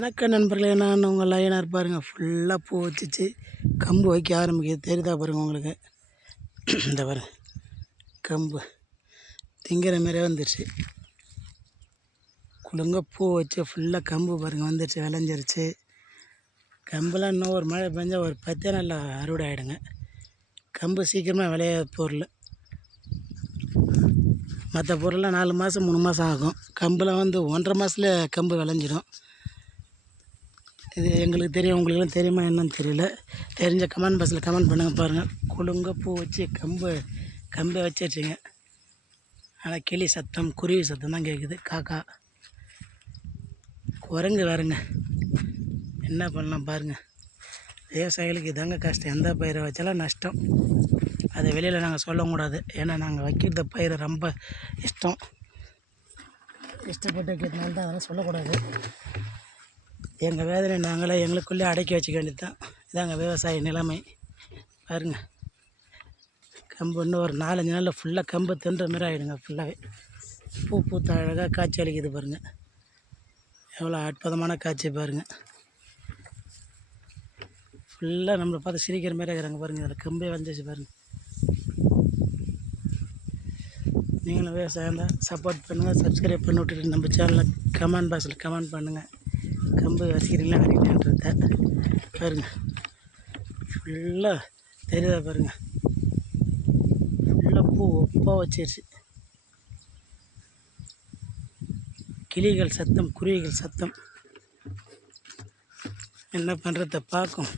வணக்கம் நண்பர்களே நான் உங்கள் லைனாக பாருங்கள் ஃபுல்லாக பூ வச்சுச்சு. கம்பு வைக்க ஆரம்பிக்குது. தெரியுதா பாருங்கள் உங்களுக்கு? இந்த பாரு கம்பு. திங்கிற மாதிரியே வந்துடுச்சு குழுங்க பூ வச்சு ஃபுல்லாக கம்பு பாருங்கள் வந்துடுச்சு விளைஞ்சிருச்சு. கம்புலாம் இன்னும் ஒரு மழை பெஞ்சால் ஒரு பத்தே நல்லா அறுவடை ஆகிடுங்க கம்பு சீக்கிரமாக விளையாத பொருள். மற்ற பொருள்லாம் நாலு மாதம் மூணு மாதம் ஆகும். கம்புலாம் வந்து ஒன்றரை மாதத்துல கம்பு விளைஞ்சிடும். இது எங்களுக்கு தெரியும் உங்களுக்குலாம் தெரியுமா என்னன்னு தெரியல. தெரிஞ்ச கமெண்ட் பாக்ஸில் கமெண்ட் பண்ணுங்கள் பாருங்கள் கொழுங்க பூ வச்சு கம்பு கம்பை வச்சு ஆனால் கிளி சத்தம் குருவி சத்தம் தான் கேட்குது காக்கா குரங்கு வேறுங்க. என்ன பண்ணலாம் பாருங்கள் விவசாயிகளுக்கு இதாங்க கஷ்டம். எந்த பயிரை வச்சாலும் நஷ்டம். அதை வெளியில் நாங்கள் சொல்லக்கூடாது. ஏன்னா நாங்கள் வைக்கிறத பயிர் ரொம்ப இஷ்டம். இஷ்டப்பட்டு வைக்கிறதுனால தான் அதெல்லாம் சொல்லக்கூடாது. எங்கள் வேதனை நாங்களே எங்களுக்குள்ளே அடக்கி வச்சுக்க வேண்டியது தான் இதாங்க விவசாய நிலைமை. பாருங்க. கம்பு இன்னும் ஒரு நாலஞ்சு நாளில் ஃபுல்லாக கம்பு தின்ற மாதிரி ஆகிடுங்க ஃபுல்லாகவே பூ பூத்த அழகாக காய்ச்சி அளிக்குது பாருங்கள் எவ்வளோ அற்புதமான காட்சி பாருங்கள் ஃபுல்லாக நம்மளை பார்த்து சிரிக்கிற மாதிரி இருக்கிறாங்க பாருங்கள் இதில் கம்பே வந்துச்சு பாருங்கள் நீங்களும் விவசாயம் தான் சப்போர்ட் பண்ணுங்கள் சப்ஸ்கிரைப் பண்ணி விட்டுட்டு நம்ம சேனலில் கமெண்ட் பாக்ஸில் கமெண்ட் பண்ணுங்கள் கம்பு வசிக்கிறீங்களா வரைக்கலான்றத பாருங்கள் ஃபுல்லாக தெரியுதா பாருங்கள் ஃபுல்லாக பூ ஒப்பாக வச்சிருச்சு. கிளிகள் சத்தம் குருவிகள் சத்தம். என்ன பண்ணுறத பார்க்கும்